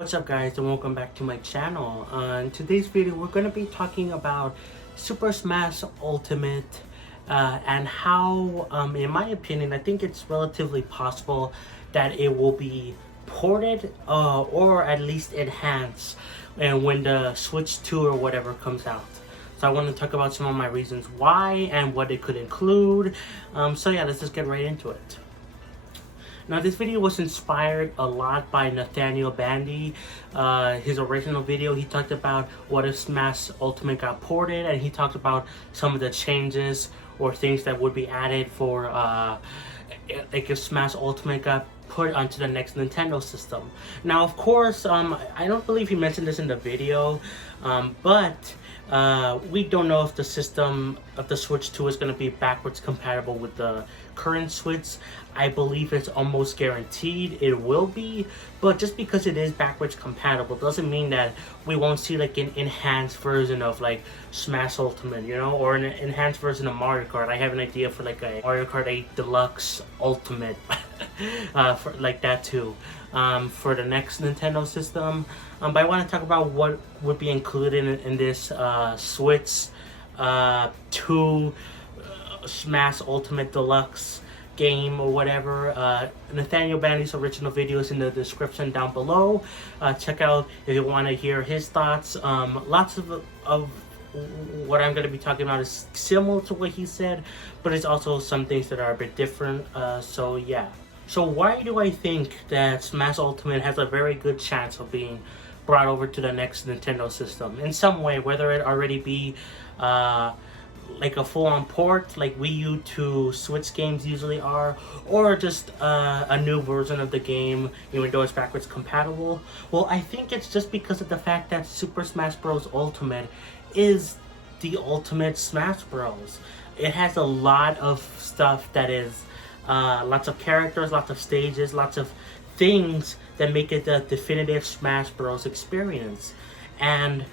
What's up guys, and welcome back to my channel. In today's video we're going to be talking about Super Smash Ultimate and how, in my opinion, I think it's relatively possible that it will be ported or at least enhanced and when the Switch 2 or whatever comes out. So I want to talk about some of my reasons why and what it could include. So yeah, let's just get right into it. Now this video was inspired a lot by Nathaniel Bandy. His original video, he talked about what if Smash Ultimate got ported, and he talked about some of the changes or things that would be added for like if Smash Ultimate got put onto the next Nintendo system. Now of course, I don't believe he mentioned this in the video, but we don't know if the system of the Switch 2 is going to be backwards compatible with the current Switch. I believe it's almost guaranteed it will be, but just because it is backwards compatible doesn't mean that we won't see like an enhanced version of like Smash Ultimate, you know, or an enhanced version of Mario Kart. I have an idea for like a Mario Kart 8 Deluxe Ultimate for like that too, for the next Nintendo system. But I want to talk about what would be included in this Switch 2 Smash Ultimate Deluxe game or whatever. Nathaniel Bandy's original video is in the description down below. Check out if you want to hear his thoughts. Lots of what I'm going to be talking about is similar to what he said, but it's also some things that are a bit different. So yeah. So why do I think that Smash Ultimate has a very good chance of being brought over to the next Nintendo system in some way, whether it already be like a full-on port like Wii U to Switch games usually are, or just a new version of the game even though it's backwards compatible? Well, I think it's just because of the fact that Super Smash Bros. Ultimate is the ultimate Smash Bros. It has a lot of stuff that is lots of characters, lots of stages, lots of things that make it the definitive Smash Bros. Experience. And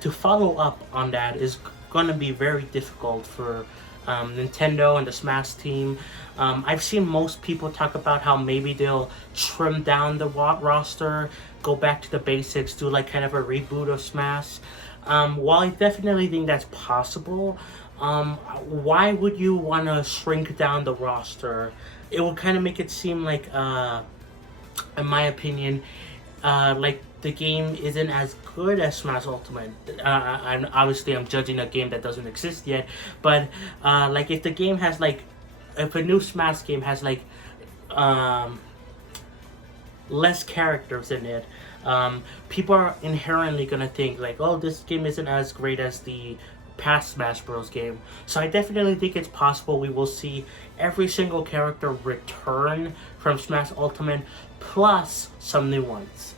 to follow up on that is going to be very difficult for Nintendo and the Smash team. I've seen most people talk about how maybe they'll trim down the roster, go back to the basics, do like kind of a reboot of Smash. While I definitely think that's possible, why would you want to shrink down the roster? It will kind of make it seem like, in my opinion, like the game isn't as good as Smash Ultimate. I'm judging a game that doesn't exist yet, but like if the game has like, if a new Smash game has like less characters in it, people are inherently gonna think like, oh, this game isn't as great as the past Smash Bros. Game. So I definitely think it's possible we will see every single character return from Smash Ultimate, plus some new ones.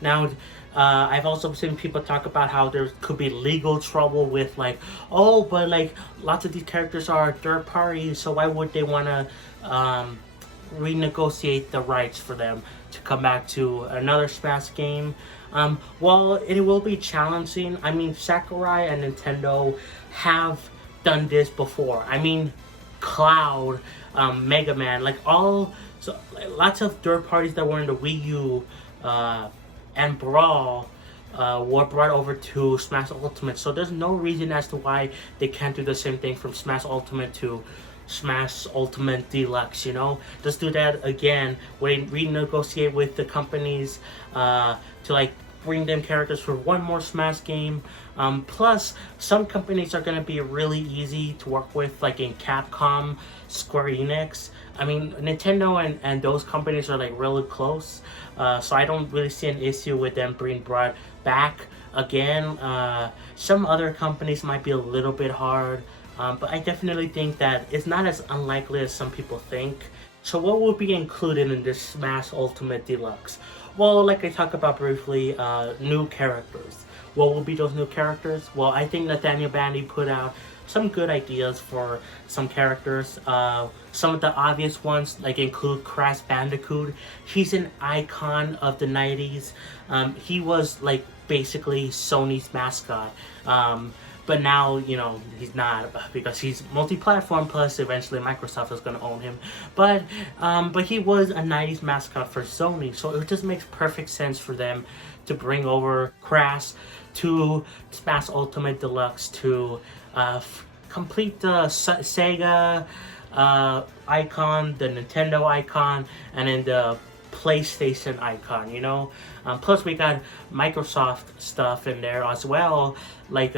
Now, I've also seen people talk about how there could be legal trouble with like, oh, but like lots of these characters are third parties, so why would they want to renegotiate the rights for them to come back to another Smash game? Well, it will be challenging. I mean, Sakurai and Nintendo have done this before. I mean, Cloud, Mega Man, like lots of third parties that were in the Wii U and Brawl were brought over to Smash Ultimate. So there's no reason as to why they can't do the same thing from Smash Ultimate to Smash Ultimate Deluxe, you know? Just do that again, renegotiate with the companies to like bring them characters for one more Smash game. Plus, some companies are going to be really easy to work with, like in Capcom, Square Enix. I mean, Nintendo and those companies are like really close, so I don't really see an issue with them being brought back again. Some other companies might be a little bit hard, but I definitely think that it's not as unlikely as some people think. So what will be included in this Smash Ultimate Deluxe? Well, like I talked about briefly, new characters. What will be those new characters? Well, I think Nathaniel Bandy put out some good ideas for some characters. Some of the obvious ones like include Crash Bandicoot. He's an icon of the 90s. He was like basically Sony's mascot. but now, you know, he's not, because he's multi-platform, plus eventually Microsoft is going to own him. But he was a 90s mascot for Sony, so it just makes perfect sense for them to bring over Crass to Smash Ultimate Deluxe to complete the Sega icon, the Nintendo icon, and then the PlayStation icon, you know. Plus we got Microsoft stuff in there as well, like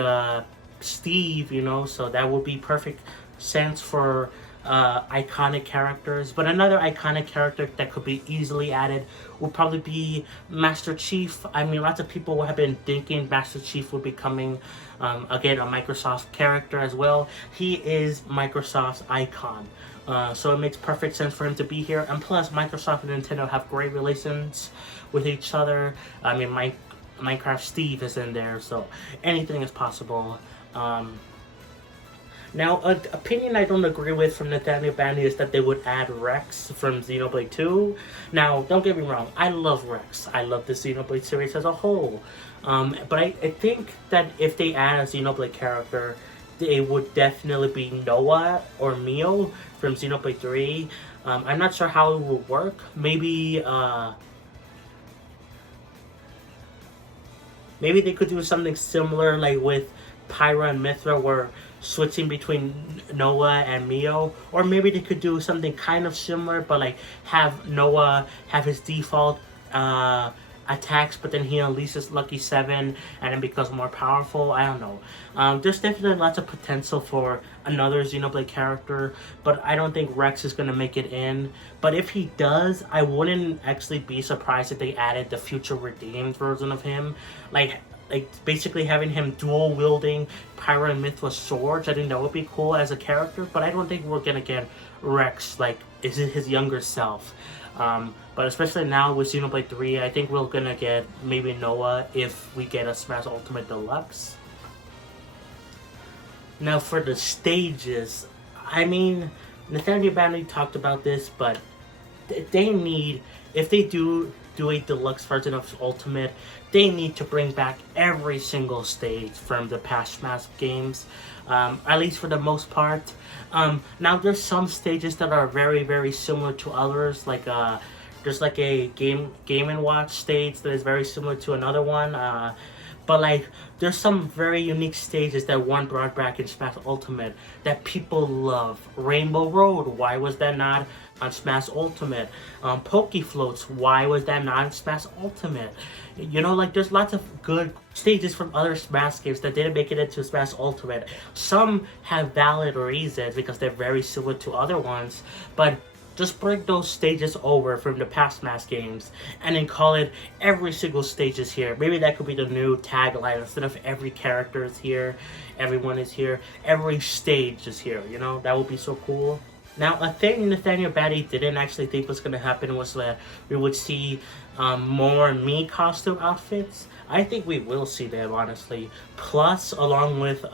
Steve, you know, so that would be perfect sense for iconic characters. But another iconic character that could be easily added would probably be Master Chief. I mean, lots of people have been thinking Master Chief would be coming, again, a Microsoft character as well. He is Microsoft's icon. So it makes perfect sense for him to be here. And plus, Microsoft and Nintendo have great relations with each other. I mean, Minecraft Steve is in there, so anything is possible. Now, an opinion I don't agree with from Nathaniel Bandy is that they would add Rex from Xenoblade 2. Now, don't get me wrong, I love Rex. I love the Xenoblade series as a whole. But I think that if they add a Xenoblade character, it would definitely be Noah or Mio from Xenoblade 3. I'm not sure how it would work. Maybe they could do something similar like with Pyra and Mithra, where switching between Noah and Mio, or maybe they could do something kind of similar, but like have Noah have his default attacks, but then he unleashes Lucky 7 and then becomes more powerful. I don't know. There's definitely lots of potential for another Xenoblade character, but I don't think Rex is going to make it in. But if he does, I wouldn't actually be surprised if they added the future redeemed version of him. Like basically having him dual wielding Pyra and Mithra swords. I think that would be cool as a character, but I don't think we're gonna get Rex like is it his younger self. But especially now with Xenoblade 3, I think we're gonna get maybe Noah if we get a Smash Ultimate Deluxe. Now for the stages, I mean, Nathaniel Bandy talked about this, but they need, if they do a deluxe version of Ultimate, they need to bring back every single stage from the past Smash games, at least for the most part. Now there's some stages that are very, very similar to others, like there's like a Game & Watch stage that is very similar to another one, but like there's some very unique stages that one brought back in Smash Ultimate that people love. Rainbow Road, why was that not on Smash Ultimate? Poke Floats, why was that not on Smash Ultimate? You know, like there's lots of good stages from other Smash games that didn't make it into Smash Ultimate. Some have valid reasons because they're very similar to other ones, but just bring those stages over from the past Smash games and then call it every single stage is here. Maybe that could be the new tagline. Instead of every character is here, everyone is here, every stage is here, you know? That would be so cool. Now, a thing Nathaniel Bandy didn't actually think was going to happen was that we would see more Mii costume outfits. I think we will see them, honestly. Plus, along with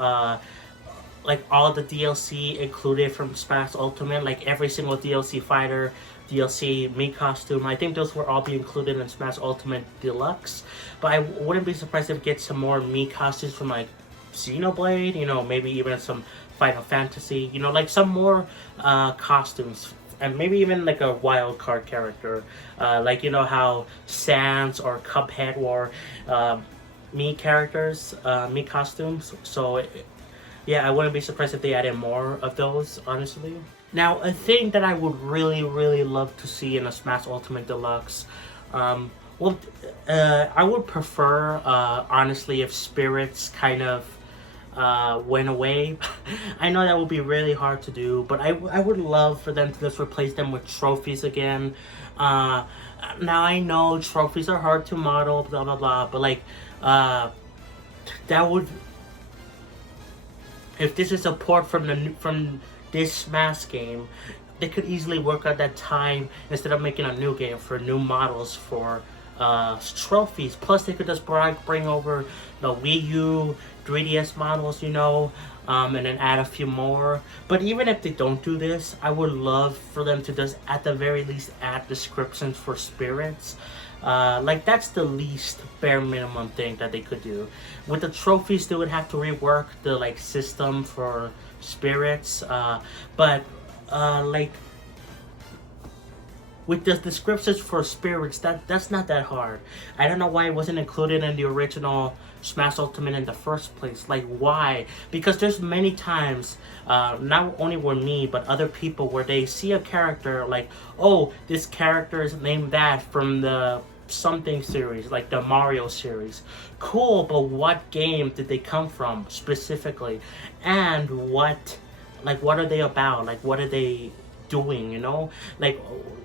like all the DLC included from Smash Ultimate, like every single DLC fighter, DLC Mii costume, I think those will all be included in Smash Ultimate Deluxe. But I wouldn't be surprised if we get some more Mii costumes from like Xenoblade, you know, maybe even some Final Fantasy, you know, like some more costumes, and maybe even like a wild card character, like, you know how Sans or Cuphead were Mii characters, Mii costumes. So yeah, I wouldn't be surprised if they added more of those, honestly. Now, a thing that I would really, really love to see in a Smash Ultimate Deluxe, I would prefer, honestly, if spirits kind of went away. I know that would be really hard to do, but I would love for them to just replace them with trophies again. Now I know trophies are hard to model, blah blah blah, but like that would, if this is a port from this Smash game, they could easily work out that time instead of making a new game for new models for trophies. Plus they could just bring over the Wii U, 3DS models, you know, and then add a few more. But even if they don't do this, I would love for them to just at the very least add descriptions for spirits. Like that's the least bare minimum thing that they could do. With the trophies, they would have to rework the like system for spirits. But like with the descriptions for spirits, that's not that hard. I don't know why it wasn't included in the original Smash Ultimate in the first place. Like why? Because there's many times, not only were me but other people, where they see a character like, oh, this character is named that from the something series, like the Mario series. Cool, but what game did they come from specifically? And what are they about? Like what are they doing, you know? Like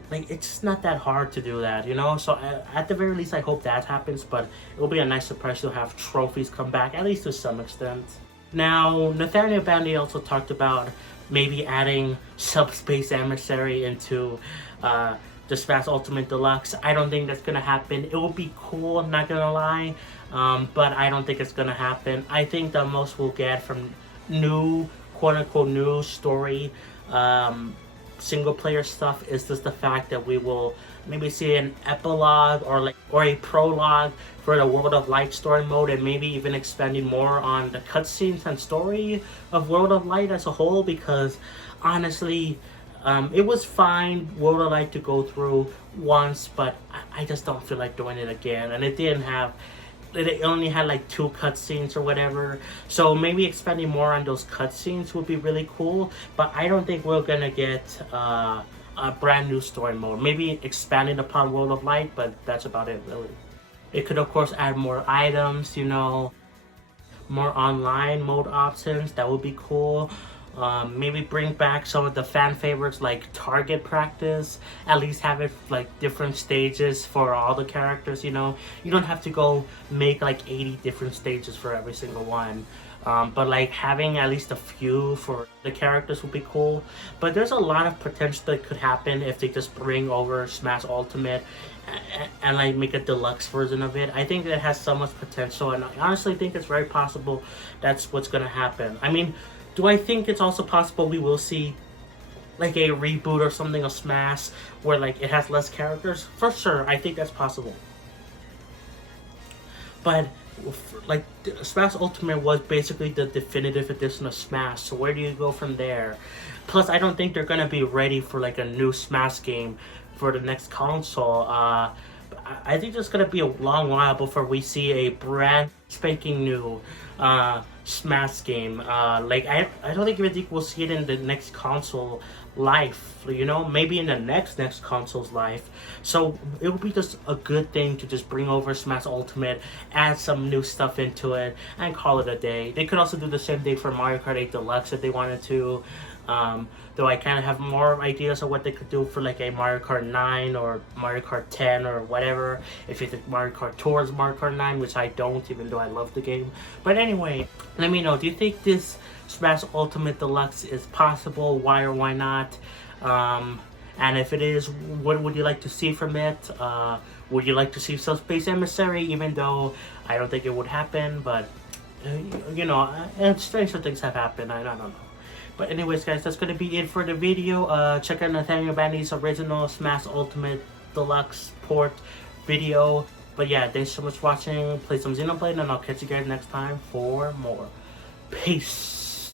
it's not that hard to do that, you know? So at the very least, I hope that happens, but it will be a nice surprise to have trophies come back, at least to some extent. Now, Nathaniel Bandy also talked about maybe adding Subspace Emissary into the Smash Ultimate Deluxe. I don't think that's gonna happen. It will be cool, not gonna lie, but I don't think it's gonna happen. I think the most we'll get from new, quote-unquote, new story single player stuff is just the fact that we will maybe see an epilogue or a prologue for the World of Light story mode, and maybe even expanding more on the cutscenes and story of World of Light as a whole, because honestly, it was fine World of Light to go through once, but I just don't feel like doing it again. And it only had like 2 cutscenes or whatever, so maybe expanding more on those cutscenes would be really cool. But I don't think we're gonna get a brand new story mode. Maybe expanding upon World of Light, but that's about it really. It could of course add more items, you know, more online mode options. That would be cool. Maybe bring back some of the fan favorites like target practice. At least have it like different stages for all the characters, you know. You don't have to go make like 80 different stages for every single one. But like having at least a few for the characters would be cool. But there's a lot of potential that could happen if they just bring over Smash Ultimate and like make a deluxe version of it. I think that has so much potential, and I honestly think it's very possible that's what's gonna happen. I mean, do I think it's also possible we will see like a reboot or something of Smash where like it has less characters? For sure, I think that's possible. But like Smash Ultimate was basically the definitive edition of Smash, so where do you go from there? Plus, I don't think they're gonna be ready for like a new Smash game for the next console. I think it's gonna be a long while before we see a brand spanking new Smash game. Like I don't think we'll see it in the next console life, you know, maybe in the next console's life. So it would be just a good thing to just bring over Smash Ultimate, add some new stuff into it, and call it a day. They could also do the same thing for Mario Kart 8 Deluxe if they wanted to. Though I kind of have more ideas of what they could do for like a Mario Kart 9 or Mario Kart 10 or whatever, if you think Mario Kart towards Mario Kart 9, which I don't, even though I love the game. But anyway, let me know, do you think this Smash Ultimate Deluxe is possible? Why or why not? And if it is, what would you like to see from it? Would you like to see Subspace Emissary, even though I don't think it would happen, but you know, and stranger things have happened, I don't know. But anyways, guys, that's going to be it for the video. Check out Nathaniel Bandy's original Smash Ultimate Deluxe port video. But yeah, thanks so much for watching. Play some Xenoblade, and I'll catch you guys next time for more. Peace.